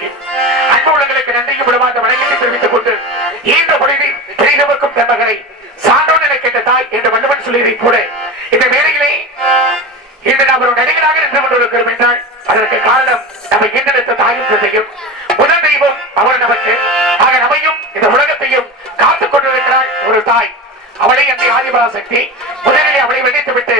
உருவாக்கி அன்பு உள்ளங்களுக்கு நன்றியும் விடமாட்ட நின்று கொண்டிருக்கிறோம் என்றால் அதற்கு காரணம் நம்ம ஈண்டெடுத்த தாயும் தந்தையும் தெய்வம் அவர் நமக்கு. ஆக நம்மையும் இந்த உலகத்தையும் காத்துக் கொண்டிருக்கிறாள் ஒரு தாய். அவளை அன்னை ஆதிபராசக்தி. முதலிலே அவளை வெடித்து விட்டு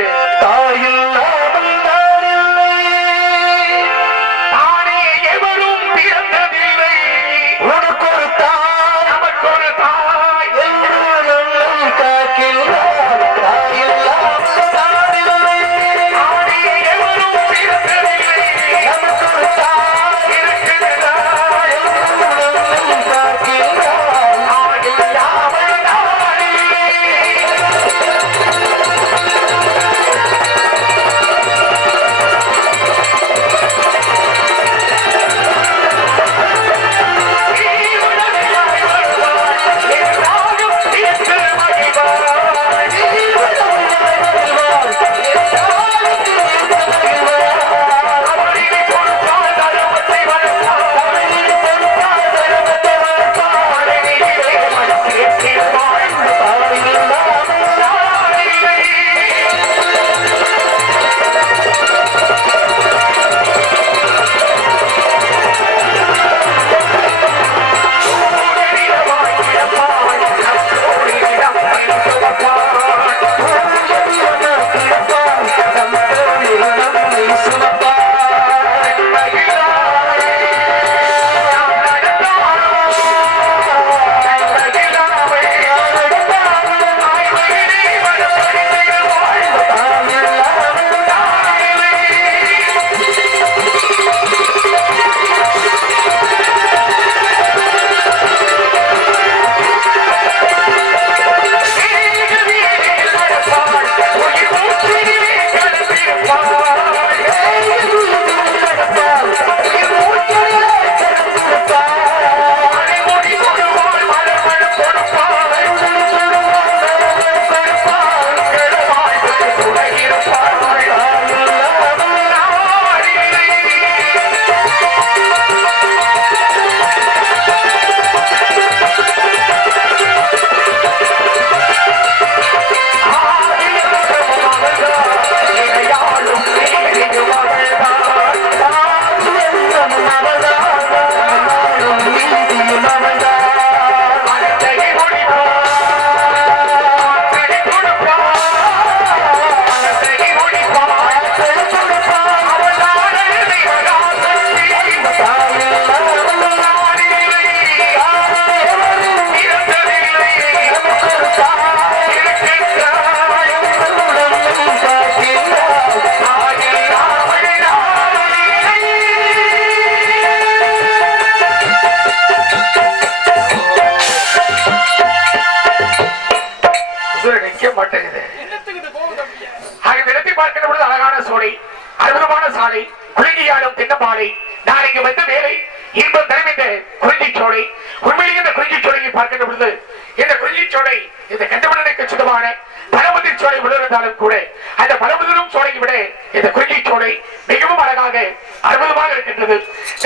விட இந்த சோலை மிகவும் அழகாக அற்புதமாக இருக்கின்றது.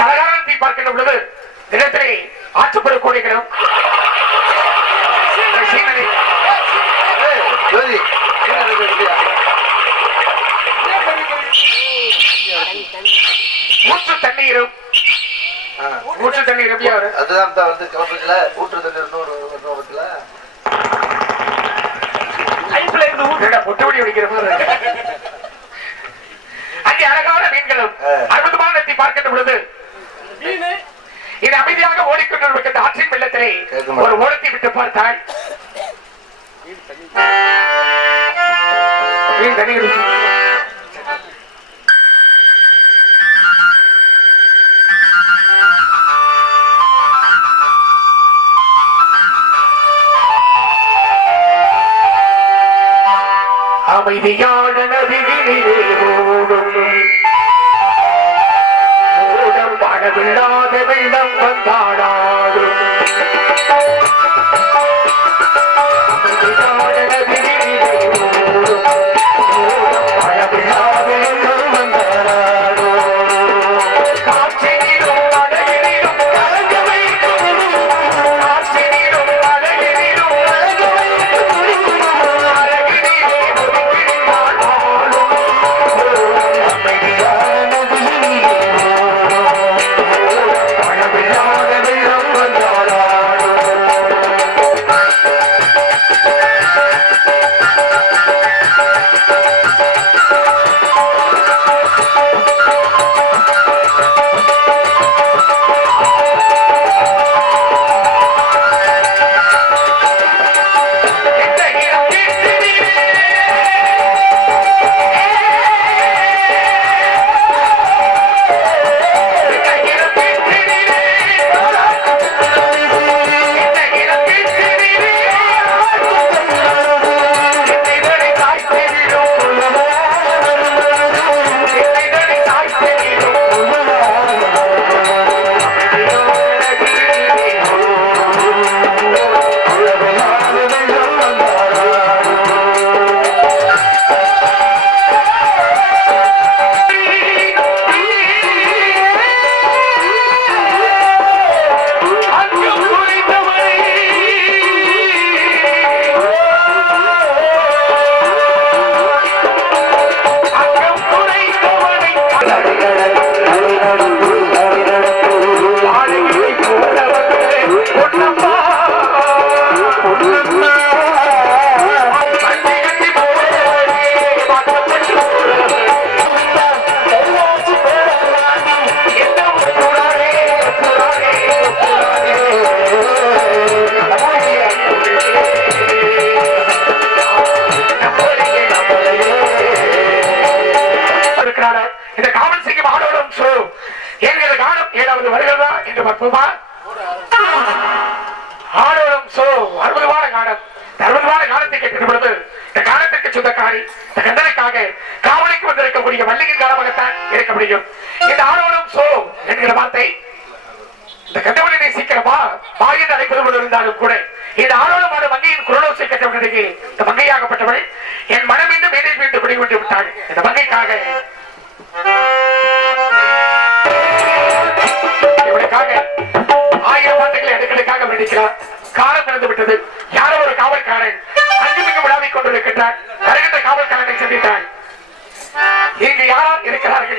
அழகானத்தை பார்க்கின்ற பொழுது நிலத்திலே ஆற்றுப்பெரு கோடைகளும்? மூச்சு தண்ணீரும் தண்ணீர் அதுதான் தான் வந்து ஊற்று தண்ணி பொழுது இது அமைதியாக ஓடிக்கொண்டிருக்கின்ற ஆற்றின் வெள்ளத்திலே. ஒரு ஓடத்தை விட்டு ஊற்றி. அமைதியான நதியிலே படவில்லாத வெள்ளம் இந்த காலத்திற்கு சோ என்கிற வார்த்தை இந்த கண்டவனை நேசிக்கிறமா பாயின் அழைப்பது இருந்தாலும் கூட இந்த ஆரோலமான மங்கையின் குரலோசை கட்டவனுக்கு இந்த என் மனம் இன்னும் மேலே மீண்டும் விடுவிட்டு விட்டாள். இந்த மங்கைக்காக எடுக்கிறதுக்காக ஆயிரம் ஆண்டுகளை எடுக்கிறதுக்காக வேண்டிக்கிறார். காலம் இருந்து விட்டது. யாரோ ஒரு காவல்காரன் அங்குமிங்கு விழாவிக் கொண்டிருக்கின்றார். வருகின்ற காவல்காரனை சந்தித்தார். இங்கு யாரால் இருக்கிறார்கள்?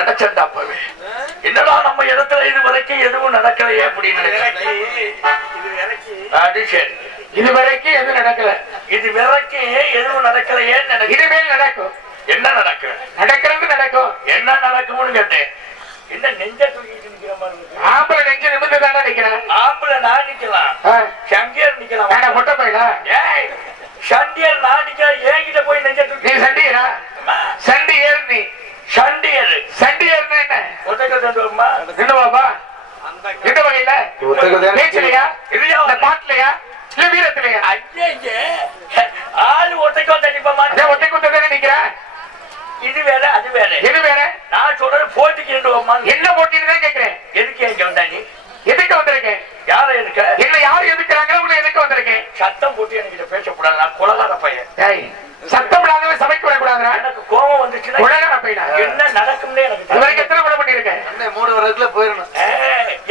நினைச்சேன்டா அப்பவே. என்னடா நம்ம இடத்துல இது வரைக்கும் எதுவும் நடக்கலையே அப்படின்னு நினைச்சேன். அது சரி. இதுவரைக்கும் எதுவும் நடக்கல. இது வரைக்கும் எதுவும் நினைக்கிறேன். இனிமேல் நடக்கும். என்ன நடக்கும்? நடக்கிறது நடக்கும். என்ன நடக்கும்னு கேட்டேன். என்ன நெஞ்ச தூக்கிட்டு நிக்கிற மாதிரி ஆம்பளை நெஞ்சு நிமிந்து தானே நிக்கிறேன். ஆம்பளை நான் நிக்கலாம். ஆ, சண்டியர் நிக்கலாம். மொட்டை போயிடா ஏய் சண்டியர் நான் நிக்கிறேன். என்கிட்ட போய் நெஞ்ச நீ தூக்கி சண்டியரா சண்டி ஏறு நீ சண்டியர் சண்டி ஏறுனா என்ன ஒட்டக்க தண்டுவமா என்ன பாபா? எந்த வகையில? ஒத்துக்குதே. பேச்சிலையா? இல்லையா? இந்த பாட்டுலையா? இல்ல வீரத்திலையா? ஐயே ஆளு ஒட்டக்கோ தண்டிப்பமா அதே ஒட்டை குத்த தானே நிக்கிற. இது வேற அது வேற. எது வேற? நான் சொல்றது போட்டிக்கு என்ன போட்டின்னு தான் கேக்குறேன். எதுக்கு எங்க வந்தா நீ? எதுக்கு வந்திருக்கேன்? யார இருக்க என்ன யாரு எதுக்குறாங்களோ உங்களை எதுக்கு வந்திருக்கேன். சத்தம் போட்டு என்கிட்ட பேசக்கூடாது. நான் குலகார பையன். சத்தம் இல்லாதவன் சபைக்கு வரக்கூடாதுடா. எனக்கு கோபம் வந்துச்சுன்னா என்ன நடக்கும்னே எனக்கு. எத்தனை கொலை பண்ணிருக்கேன் அண்ணே மூணு வரக்குள்ள போயிடணும்.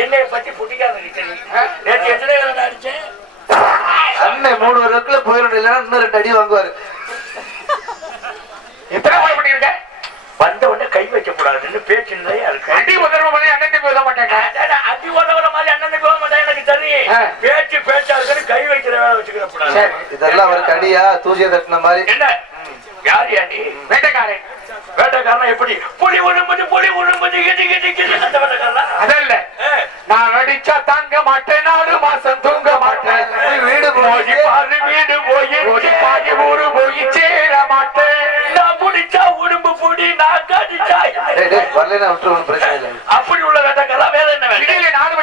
என்னைய பத்தி புட்டிக்காத நீ. நேற்று எத்தனை வேலை அடிச்சேன்? அண்ணே மூணு வரக்குள்ள போயிடணும். இல்லைன்னா இன்னும் ரெண்டு அடி வாங்குவாரு. எத்தனை கொலை பண்ணிருக்க வந்த உடனே கை வைக்க கூடாதுன்னு பேச்சு நிறைய இருக்கு அடி உதர்வு பண்ணி அண்ணன் உதவ மாட்டாங்க அடி உதவுற மாதிரி அண்ணன் போக மாட்டேன் எனக்கு தெரியும். பேச்சு பேச்சா இருக்குன்னு கை வைக்கிற வேலை வச்சுக்கிற கூடாது சரி இதெல்லாம் அவருக்கு அடியா தூசிய தட்டின மாதிரி. என்ன? யார் யா நீ வேட்டைக்காரன். வேட்டைக்காரன் எப்படி? புலி உழும்புது புலி உழும்புது கிதி கிதி கிதி. அந்த வேட்டைக்காரனா? அதல்ல. ஏய், நான் அடிச்சா தங்க மாட்டேன் நாலு மாசம் தூங்க மாட்டேன். வீடு போய் பாரு வீடு போய் பாதி ஊரு போய் சேர மாட்டேன். நான் முடிச்சா உடும்பு புடி நான் கடிச்சா டேய் டேய் வரலைன்னா விட்டு ஒன்றும் பிரச்சனை இல்லை. அப்படி உள்ள வேட்டைக்காரன் வேற என்ன இடையில நாலு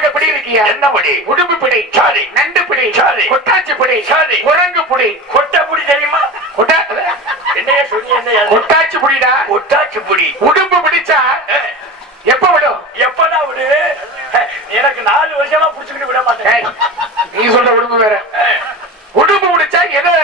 இருக்கியா என்ன படி உடும்பு பிடி சரி. நண்டு பிடி சரி. கொட்டாச்சி பிடி சரி. குரங்கு பிடி கொட்டை புடி தெரியுமா? கொட்டா என்னைய சொல்லி என்ன கொட்டாச்சி பிடிடா கொட்டாச்சு புடி உடும்பு பிடிச்சா ஏய், எப்ப விடும்? எப்படா விடு? எனக்கு நாலு வருஷமா புடிச்சுக்கிட்டு விட மாட்டேன். நீ சொல்ற உடும்பு வேற. உடும்பு பிடிச்சா எதை